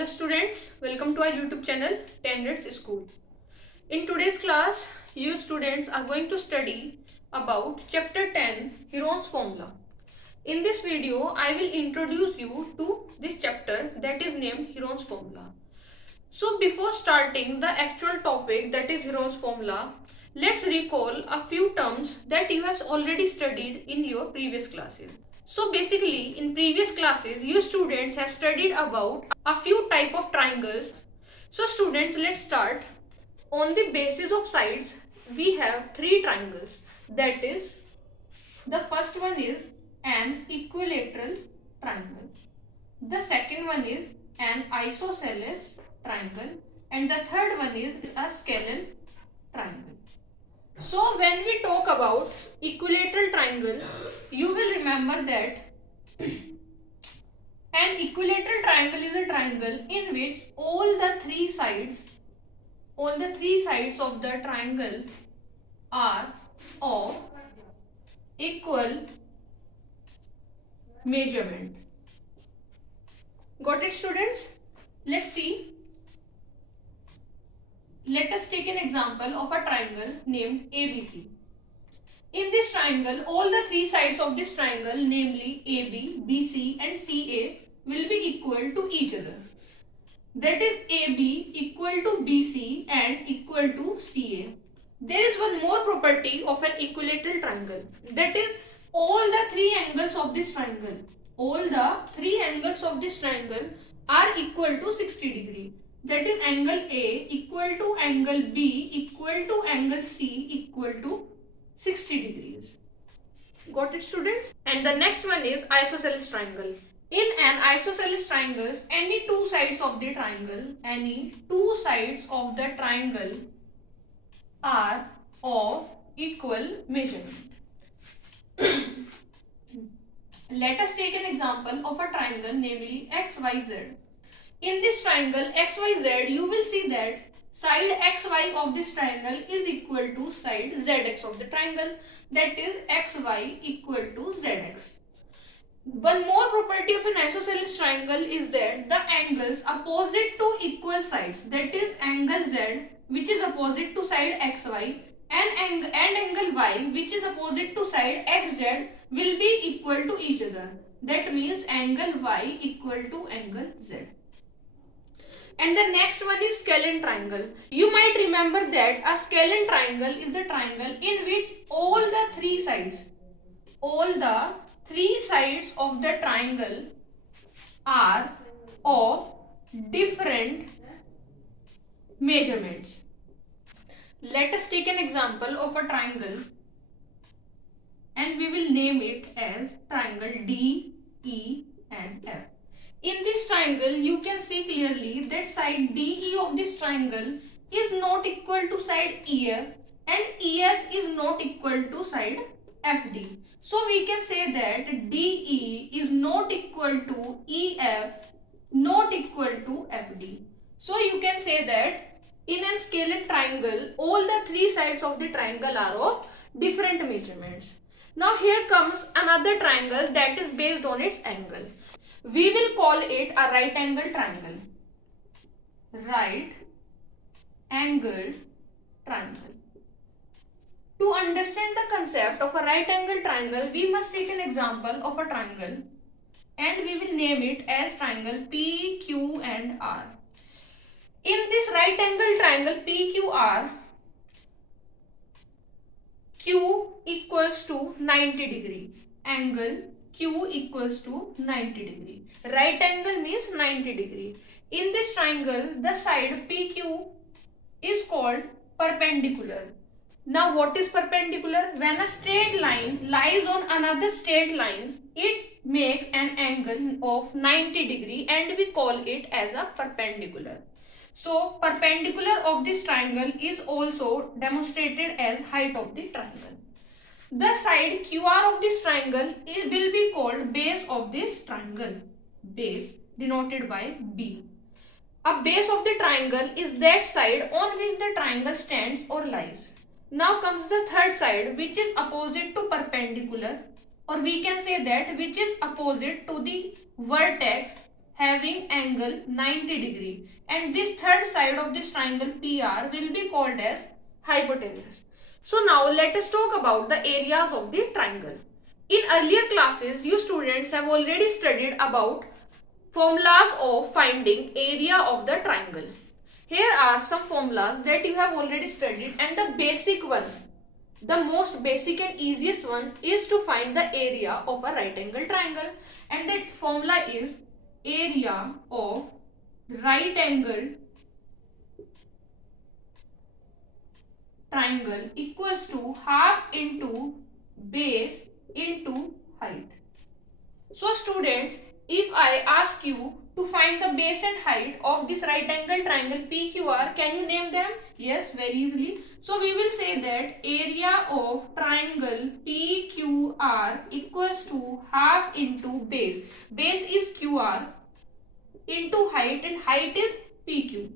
Hello students, welcome to our YouTube channel 10 Minutes School. In today's class, you students are going to study about chapter 10 Heron's formula. In this video, I will introduce you to this chapter that is named Heron's formula. So before starting the actual topic that is Heron's formula, let's recall a few terms that you have already studied in your previous classes. So basically in previous classes you students have studied about a few type of triangles. So students, let's start. On the basis of sides we have three triangles. That is, the first one is an equilateral triangle. The second one is an isosceles triangle, and the third one is a scalene triangle. So when we talk about equilateral triangle, you will remember that an equilateral triangle is a triangle in which all the three sides of the triangle are of equal measurement. Got it, students? Let's see. Let us take an example of a triangle named ABC. In this triangle, all the three sides of this triangle, namely AB, BC and CA, will be equal to each other. That is AB equal to BC and equal to CA. There is one more property of an equilateral triangle. That is, all the three angles of this triangle, are equal to 60 degree. That is, angle A equal to angle B equal to angle C equal to 60 degrees. Got it, students? And the next one is isosceles triangle. In an isosceles triangle, any two sides of the triangle are of equal measurement. Let us take an example of a triangle, namely XYZ. In this triangle XYZ, you will see that side XY of this triangle is equal to side ZX of the triangle. That is, XY equal to ZX. One more property of an isosceles triangle is that the angles opposite to equal sides, that is angle Z, which is opposite to side XY, and angle Y, which is opposite to side XZ, will be equal to each other. That means angle Y equal to angle Z. And the next one is scalene triangle. You might remember that a scalene triangle is the triangle in which all the three sides of the triangle are of different measurements. Let us take an example of a triangle and we will name it as triangle D, E and F. In this triangle, you can see clearly that side DE of this triangle is not equal to side EF and EF is not equal to side FD. So we can say that DE is not equal to EF, not equal to FD. So you can say that in a scalene triangle, all the three sides of the triangle are of different measurements. Now here comes another triangle that is based on its angle. We will call it a right angle triangle. Right angled triangle. To understand the concept of a right angle triangle, we must take an example of a triangle and we will name it as triangle PQ and R. In this right angle triangle PQR, Q equals to 90 degree. Angle Q equals to 90 degree. Right angle means 90 degree. In this triangle, the side PQ is called perpendicular. Now what is perpendicular? When a straight line lies on another straight line, it makes an angle of 90 degree and we call it as a perpendicular. So perpendicular of this triangle is also demonstrated as height of the triangle. The side QR of this triangle will be called base of this triangle. Base denoted by B. A base of the triangle is that side on which the triangle stands or lies. Now comes the third side, which is opposite to perpendicular, or we can say that which is opposite to the vertex having angle 90 degree, and this third side of this triangle PR will be called as hypotenuse. So now let us talk about the areas of the triangle. In earlier classes, you students have already studied about formulas of finding area of the triangle. Here are some formulas that you have already studied, and the basic one, the most basic and easiest one, is to find the area of a right angle triangle, and that formula is area of right angle triangle equals to half into base into height. So students, if I ask you to find the base and height of this right angle triangle PQR, can you name them? Yes, very easily. So we will say that area of triangle PQR equals to half into base. Base is QR into height, and height is PQ.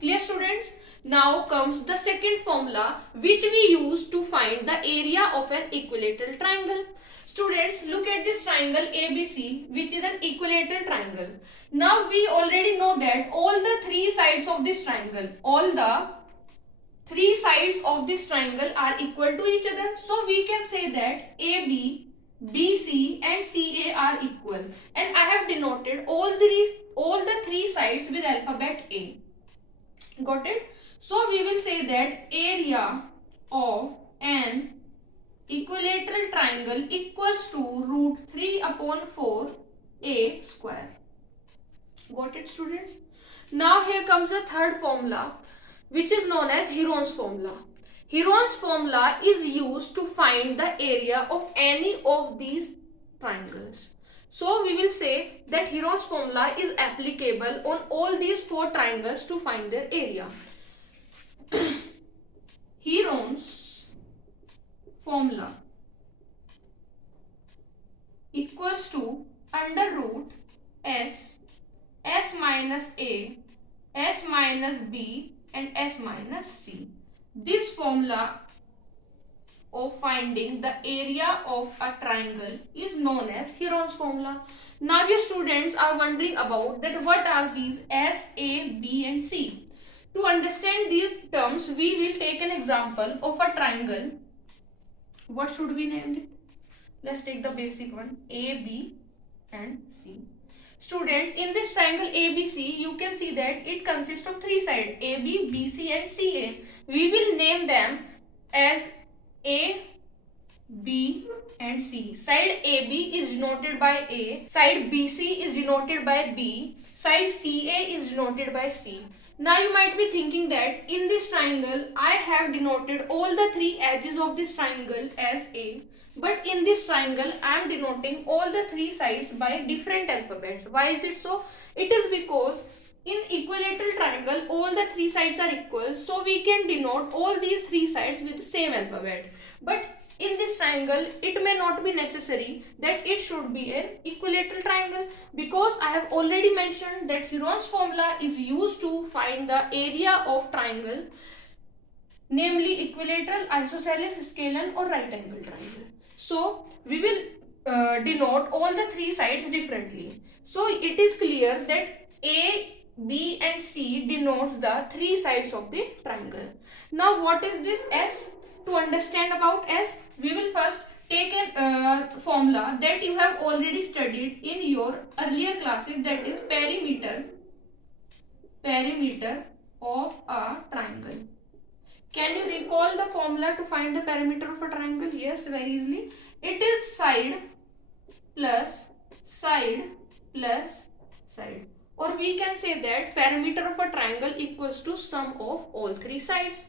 Clear students? Now comes the second formula which we use to find the area of an equilateral triangle. Students, look at this triangle ABC, which is an equilateral triangle. Now we already know that all the three sides of this triangle, are equal to each other. So we can say that AB, BC and CA are equal, and I have denoted all the three sides with alphabet A. Got it? So we will say that area of an equilateral triangle equals to root 3 upon 4 A square. Got it, students? Now here comes the third formula, which is known as Heron's formula. Heron's formula is used to find the area of any of these triangles. So we will say that Heron's formula is applicable on all these four triangles to find their area. Heron's formula equals to under root S minus A, S minus B and S minus C. This formula of finding the area of a triangle is known as Heron's formula. Now your students are wondering about that what are these S, A, B and C. To understand these terms, we will take an example of a triangle. What should we name it? Let's take the basic one, A, B and C. Students, in this triangle ABC, you can see that it consists of three sides, AB, BC and CA. We will name them as A, B and C. Side AB is denoted by A, side BC is denoted by B, side CA is denoted by C. Now you might be thinking that in this triangle I have denoted all the three edges of this triangle as A, but in this triangle I am denoting all the three sides by different alphabets. Why is it so? It is because in equilateral triangle all the three sides are equal, so we can denote all these three sides with the same alphabet. But in this triangle it may not be necessary that it should be an equilateral triangle, because I have already mentioned that Heron's formula is used to find the area of triangle, namely equilateral, isosceles, scalene or right angle triangle. So we will denote all the three sides differently. So it is clear that A, B and C denotes the three sides of the triangle. Now what is this S? To understand about S, we will first take a formula that you have already studied in your earlier classes, that is perimeter of a triangle. Can you recall the formula to find the perimeter of a triangle? Yes, very easily. It is side plus side plus side. Or we can say that perimeter of a triangle equals to sum of all three sides.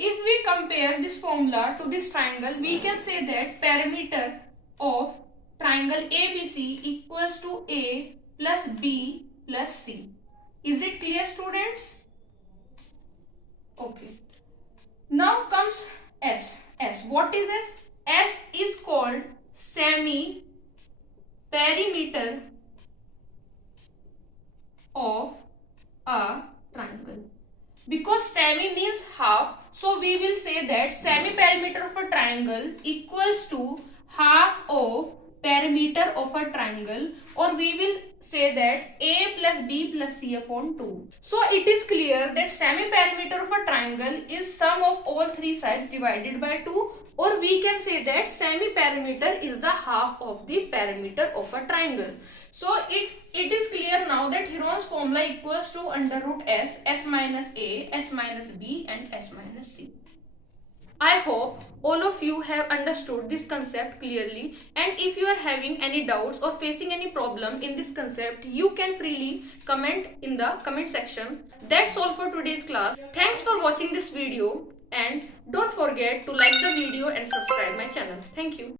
If we compare this formula to this triangle, we can say that perimeter of triangle ABC equals to A plus B plus C. Is it clear, students? Okay. Now comes S. What is S? S is called semi-perimeter of a triangle. Because semi means half, so we will say that semi-perimeter of a triangle equals to half of perimeter of a triangle, or we will say that a plus b plus c upon 2. So it is clear that semi-perimeter of a triangle is sum of all three sides divided by 2, or we can say that semi-perimeter is the half of the perimeter of a triangle. So it is clear now that Heron's formula equals to under root s minus a, s minus b and s minus c. I hope all of you have understood this concept clearly, and if you are having any doubts or facing any problem in this concept, you can freely comment in the comment section. That's all for today's class. Thanks for watching this video, and don't forget to like the video and subscribe my channel. Thank you.